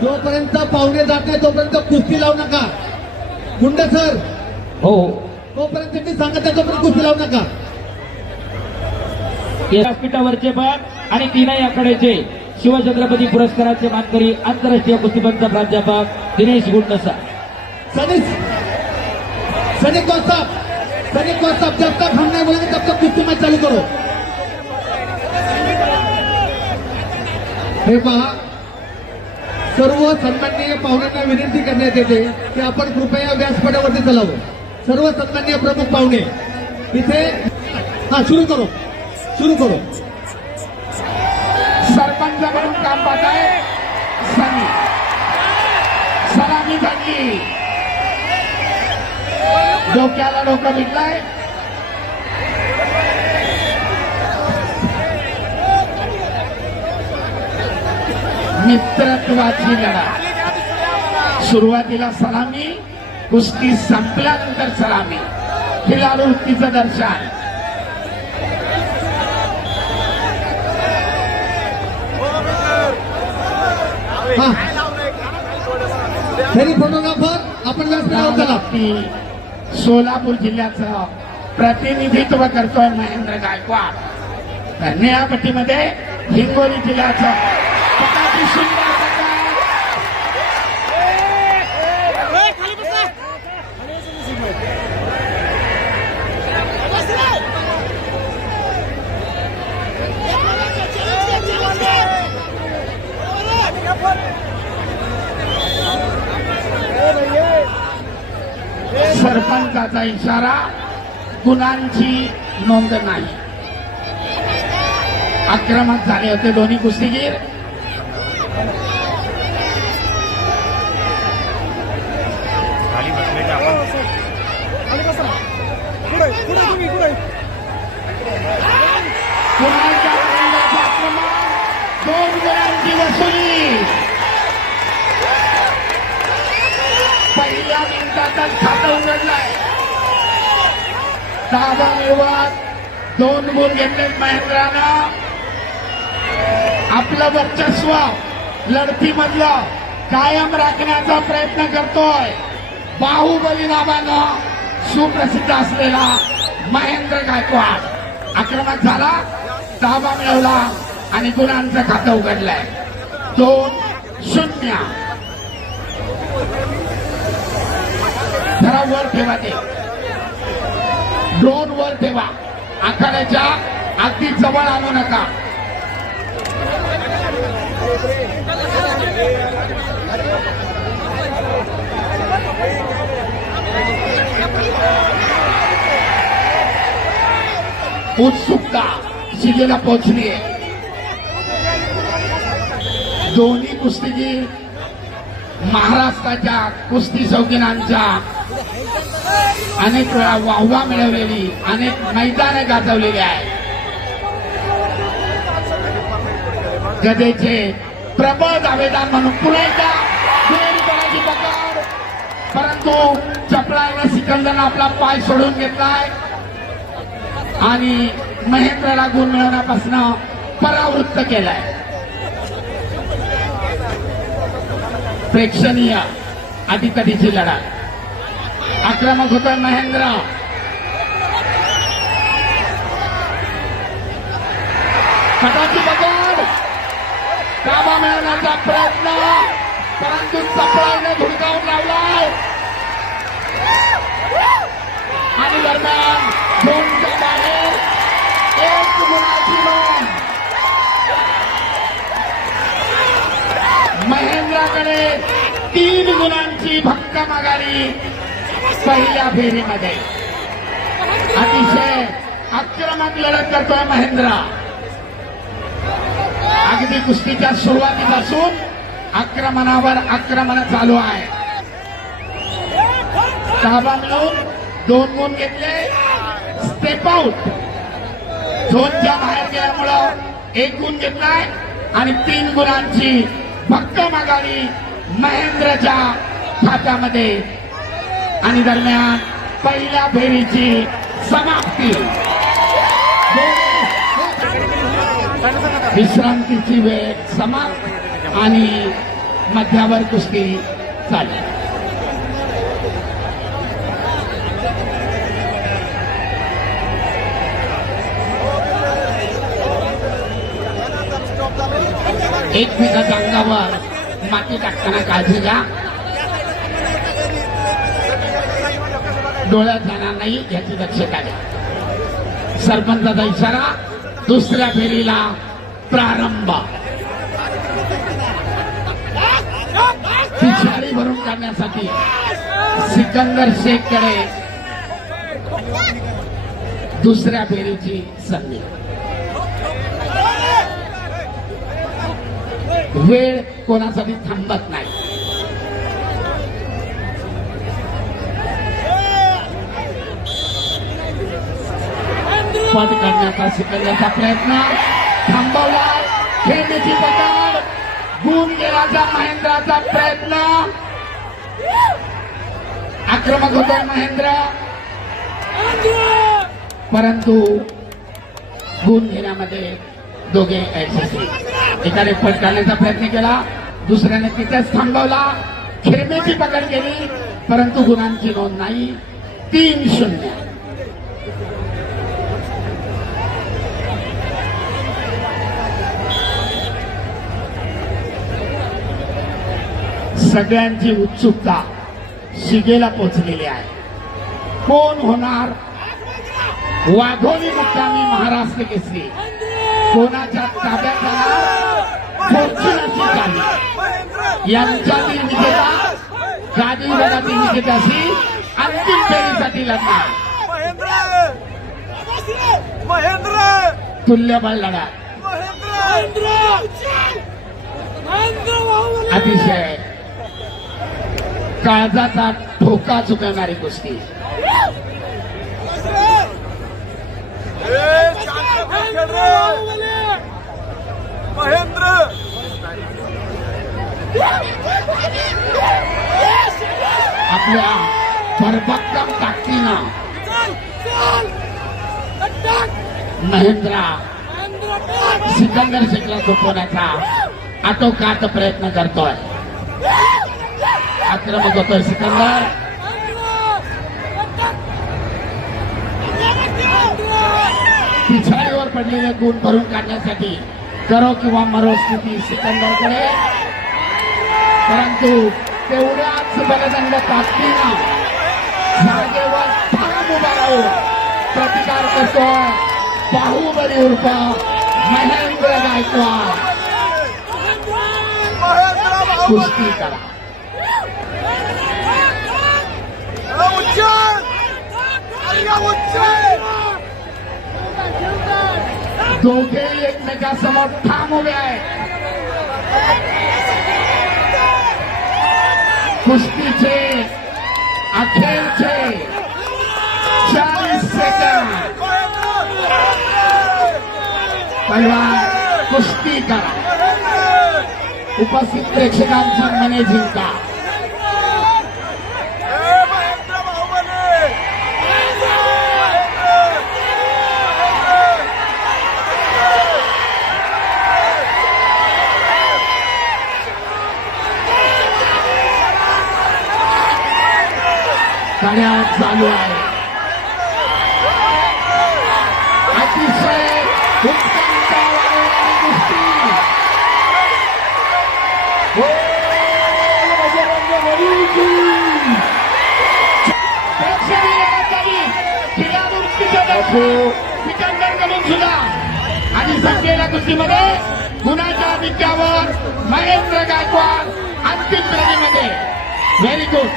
जोपर्यंत पाहुणे जात नाही तोपर्यंत कुस्ती लावू नका. गुंड सर हो तोपर्यंत मी सांगत आहे तोपर्यंत कुस्ती लावू नका. व्यासपीठावरचे पण आणि तीनही आखाड्याचे शिवछत्रपती पुरस्काराचे मानकरी आंतरराष्ट्रीय कुस्तीपंच प्राध्यापक दिनेश गुंडसा. सनिक साहब जब तक हम नहीं बोलेंगे तब तक कुस्ती मैच चालू करो. हे पहा, सर्व सन्माननीय पाहुण्यांना विनंती करण्यात येते की आपण कृपया व्यासपीठावरती चलावं. सर्व सन्माननीय प्रमुख पाहुणे इथे सुरू करो. सरपंच म्हणून काम पाहत आहे. सलामी झाली, डोक्याला डोकं भिडलाय. मित्रत्वाची लढा. सुरुवातीला सलामी, कुस्ती संपल्यानंतर सलामी. खिलाडू वृत्तीचं दर्शन. फोटोग्राफर आपण व्यासपीठावर चला. सोलापूर जिल्ह्याचं प्रतिनिधित्व करतोय महेंद्र गायकवाड. निळ्या पट्टीमध्ये हिंगोली जिल्ह्याचं सुंदर सरपंचाचा इशारा, गुणांची नोंद नाही. आक्रमक झाले होते दोन्ही कुस्तीगीर. कुणाच्या आक्रमण, 2 गुणांची वसुली. पहिल्या मिनिटातच खातं उघडलंय. दाबा मिळवत 2 गुण घेतले महेंद्रानं. आपलं वर्चस्व लढतीमधलं कायम राखण्याचा प्रयत्न करतोय. बाहुबली नावानं सुप्रसिद्ध असलेला महेंद्र गायकवाड आक्रमक झाला, दाबा मिळवला आणि गुणांचं खातं उघडलंय. 2-0. जरा वर ठेवा, ते ड्रोन वर ठेवा. आखाड्याच्या अगदी जवळ आणू नका. उत्सुकता शिगेला पोहोचली. दोन्ही कुस्तीगीर महाराष्ट्राच्या कुस्ती शौकीनांच्या अनेक वेळा वाहवा मिळवलेली, अनेक मैदाने गाजवलेली आहे. गदेचे प्रबळ दावेदार म्हणून पुन्हा एकदा करायची पकड, परंतु चपळाईने सिकंदरनं आपला पाय सोडून घेतलाय आणि महेंद्रला गुण मिळवण्यापासून परावृत्त केलाय. प्रेक्षणीय अधिकारीची लढाई. आक्रमक होतोय महेंद्र. खटाची पकड, ताबा मिळवण्याचा प्रयत्न, परंतु चपळाईने धुडकावून लावलाय आणि दरम्यान 2च्या बाहेर 1 गुणाची नोंद. महेंद्राकडे 3 गुणांची भक्कम आघाडी पहिल्या फेरीमध्ये. अतिशय आक्रमक लढत करतोय महेंद्र. अगदी कुस्तीच्या सुरुवातीपासून आक्रमणावर आक्रमण चालू आहे. ताबा मिळवून 2 गुण घेतले. स्टेप आउट, झोनच्या बाहेर गेल्यामुळं 1 गुण घेतलाय आणि 3 गुणांची भक्कम आघाडी महेंद्रच्या खात्यामध्ये. आणि दरम्यान पहिल्या फेरीची समाप्ती. विश्रांतीची वेळ समाप्त आणि मध्यावर कुस्ती चालू. एकमेकाच्या अंगावर माती टाकताना काळजी घ्या. डोळ्यात जाणार नाही याची दक्षता घ्या. सरपंचाचा इशारा. दुसऱ्या फेरीला प्रारंभ. पिछाडी भरून काढण्यासाठी सिकंदर शेखकडे दुसऱ्या फेरीची संधी. वेळ कोणासाठी थांबत नाही. पद करण्याचा सिकंदरचा प्रयत्न थांबवला. खेळण्याची पकड. गुण गेल्याचा महेंद्राचा प्रयत्न. आक्रमक होतो महेंद्र, परंतु गुण घेण्यामध्ये दोघे यशस्वी. एकाने पद काढण्याचा प्रयत्न केला, दुसऱ्याने तिथेच थांबवला. खेळण्याची पकड केली, परंतु गुणांची नोंद नाही. 3-0. सगळ्यांची उत्सुकता शिगेला पोचलेली आहे. कोण होणार वाघोली मुक्कामी महाराष्ट्र केसरी? कोणाच्या ताब्यात जाणार फॉर्च्युनरची गाडी? यांच्यातील विजेता गादी विभागातील विजेत्याशी अंतिम फेरीसाठी लढणार. तुल्यबळ लढा. अतिशय काळजाचा ठोका चुकवणारी कुस्ती. आपल्या भरभक्कम ताकदीनं महेंद्रा सिकंदर शेखला झोपवण्याचा आटोकाट प्रयत्न करतोय. आक्रमक होतोय सिकंदर. पिछाडीवर पडलेले गुण भरून काढण्यासाठी करो किंवा मरो स्थिती सिकंदरकडे, परंतु तेवढ्याच बलदंड ताकदीनं जागेवर ठाम उभा राहून प्रतिकार करतोय बाहुबली उर्फ महेंद्र गायकवाड. कुस्ती करा. दोघे एकमेकांसमोर ठाम उभे आहेत. कुस्तीचे अखेरचे 40 सेकंद. पहिला कुस्ती करा. उपस्थित प्रेक्षकांची मने जिंका. गाड्या चालू आहे. अतिशय उत्तम कुस्ती. सिकंदरकडून सुद्धा आणि संख्येला कुस्तीमध्ये गुणाच्या विद्यावर महेंद्र गायकवाड अंतिम फेरीमध्ये. Very good.